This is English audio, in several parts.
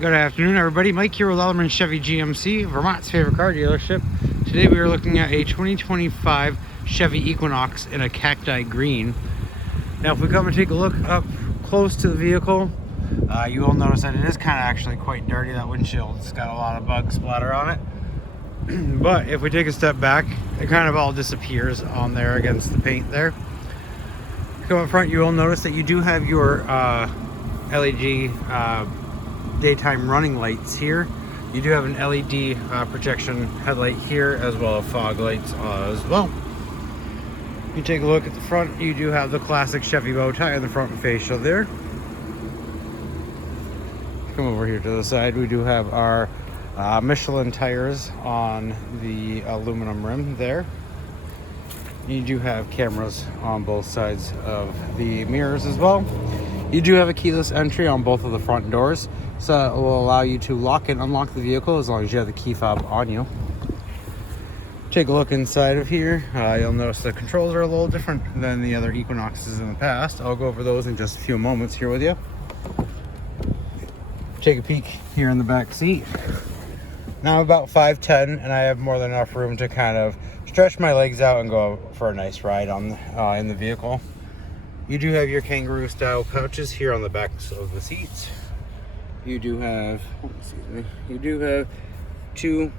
Good afternoon, everybody. Mike here with Ellerman Chevy GMC, Vermont's favorite car dealership. Today we are looking at a 2025 Chevy Equinox in a cacti green. Now, if we come and take a look up close to the vehicle, you will notice that it is kind of actually quite dirty. That windshield's got a lot of bug splatter on it. But if we take a step back, it kind of all disappears on there against the paint there. If you come up front, you will notice that you do have your LED daytime running lights here. You do have an LED projection headlight here, as well as fog lights as well. You take a look at the front, you do have the classic Chevy bow tie in the front fascia there. Come over here to the side, we do have our Michelin tires on the aluminum rim there. You do have cameras on both sides of the mirrors as well. You do have a keyless entry on both of the front doors, so it will allow you to lock and unlock the vehicle as long as you have the key fob on you. Take a look inside of here. You'll notice the controls are a little different than the other Equinoxes in the past. I'll go over those in just a few moments here with you. Take a peek here in the back seat. Now I'm about 5'10", and I have more than enough room to kind of stretch my legs out and go for a nice ride on in the vehicle. You do have your kangaroo style pouches here on the backs of the seats. You do have, two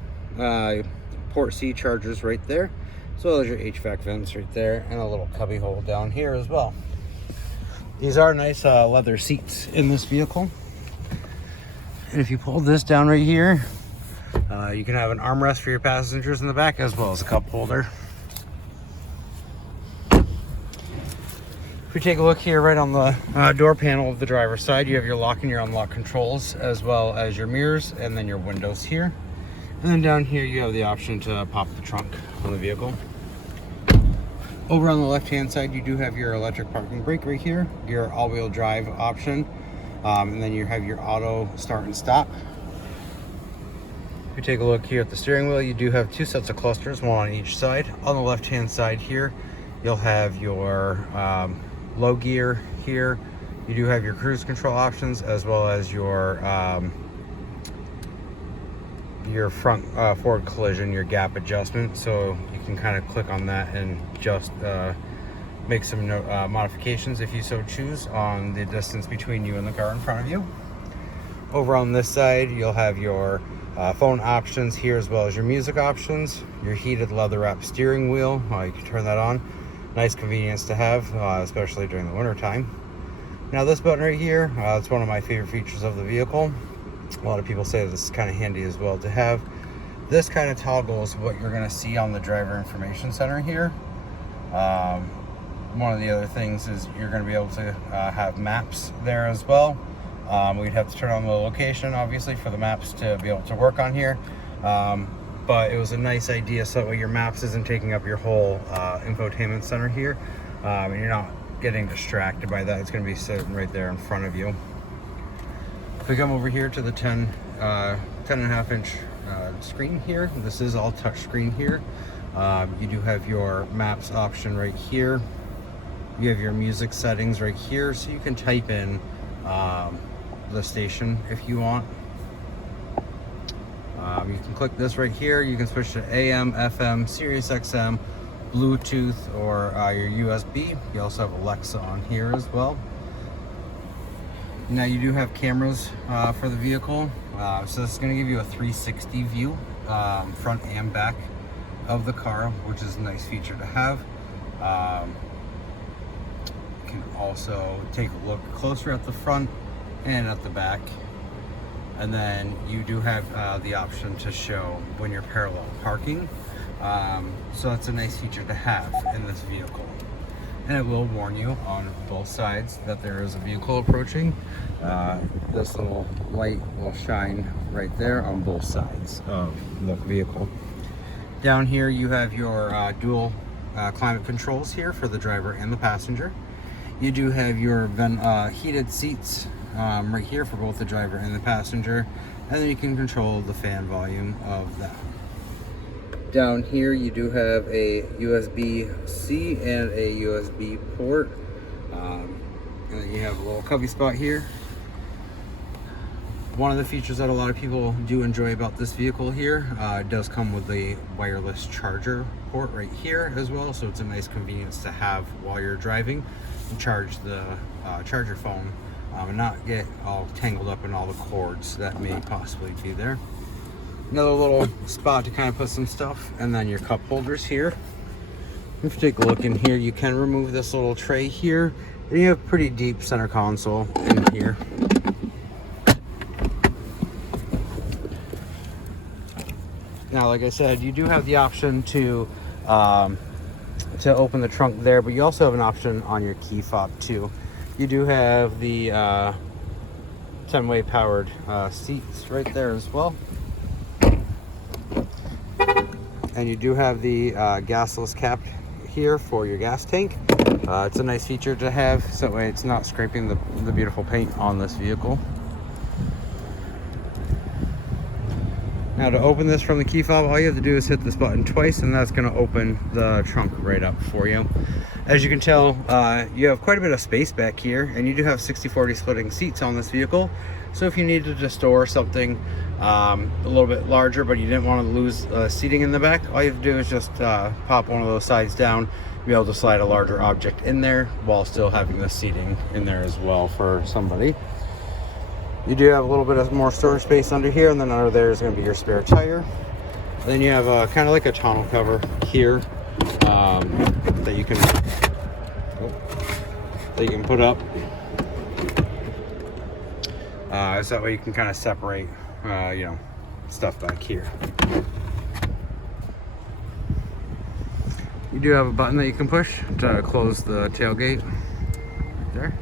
port C chargers right there, as well as your HVAC vents right there, and a little cubby hole down here as well. These are nice leather seats in this vehicle. And if you pull this down right here, you can have an armrest for your passengers in the back, as well as a cup holder. If we take a look here right on the door panel of the driver's side, you have your lock and your unlock controls, as well as your mirrors, and then your windows here. And then down here you have the option to pop the trunk on the vehicle. Over on the left hand side, you do have your electric parking brake right here, your all-wheel drive option, and then you have your auto start and stop. If you take a look here at the steering wheel, you do have two sets of clusters, one on each side. On the left hand side here, you'll have your low gear here. You do have your cruise control options, as well as your front forward collision, your gap adjustment. So you can kind of click on that and just make some modifications if you so choose on the distance between you and the car in front of you. Over on this side, you'll have your phone options here, as well as your music options, your heated leather wrap steering wheel. You can turn that on. Nice convenience to have, especially during the winter time. Now this button right here, it's one of my favorite features of the vehicle. A lot of people say this is kind of handy as well to have. This kind of toggles what you're going to see on the driver information center here. One of the other things is you're going to be able to have maps there as well. We'd have to turn on the location, obviously, for the maps to be able to work on here. But it was a nice idea, so that way your maps isn't taking up your whole infotainment center here, and you're not getting distracted by that. It's going to be sitting right there in front of you. If we come over here to the 10.5 inch screen here, this is all touch screen here. You do have your maps option right here. You have your music settings right here, so you can type in the station if you want. You can click this right here. You can switch to AM, FM, Sirius XM, Bluetooth, or your USB. You also have Alexa on here as well. Now you do have cameras for the vehicle. So this is going to give you a 360 view, front and back of the car, which is a nice feature to have. You can also take a look closer at the front and at the back. And then you do have the option to show when you're parallel parking. So that's a nice feature to have in this vehicle. And it will warn you on both sides that there is a vehicle approaching. This little light will shine right there on both sides of the vehicle. Down here you have your dual climate controls here for the driver and the passenger. You do have your heated seats right here for both the driver and the passenger, and then you can control the fan volume of that. Down here you do have a USB-C and a USB port, and then you have a little cubby spot here. One of the features that a lot of people do enjoy about this vehicle here, it does come with a wireless charger port right here as well, so it's a nice convenience to have while you're driving and charge the charger phone and not get all tangled up in all the cords that may possibly be there. Another little spot to kind of put some stuff, and then your cup holders here. If you take a look in here, you can remove this little tray here, and you have pretty deep center console in here. Now, like I said, you do have the option to open the trunk there, but you also have an option on your key fob too. You do have the 10-way powered seats right there as well. And you do have the gasless cap here for your gas tank. It's a nice feature to have, so that way it's not scraping the beautiful paint on this vehicle. Now, to open this from the key fob, all you have to do is hit this button twice, and that's going to open the trunk right up for you. As you can tell, you have quite a bit of space back here, and you do have 60/40 splitting seats on this vehicle. So if you needed to store something a little bit larger, but you didn't want to lose seating in the back, all you have to do is just pop one of those sides down, be able to slide a larger object in there while still having the seating in there as well for somebody. You do have a little bit of more storage space under here, and then under there is going to be your spare tire. And then you have kind of like a tonneau cover here that you can put up. So that way you can kind of separate, you know, stuff back here. You do have a button that you can push to close the tailgate right there.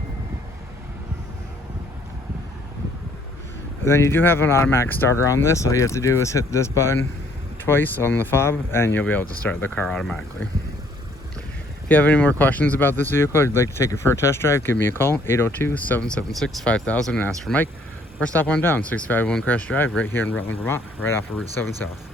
And then you do have an automatic starter on this. All you have to do is hit this button twice on the fob, and you'll be able to start the car automatically. If you have any more questions about this vehicle, or you'd like to take it for a test drive, give me a call, 802-776-5000, and ask for Mike. Or stop on down, 651 Crest Drive, right here in Rutland, Vermont, right off of Route 7 South.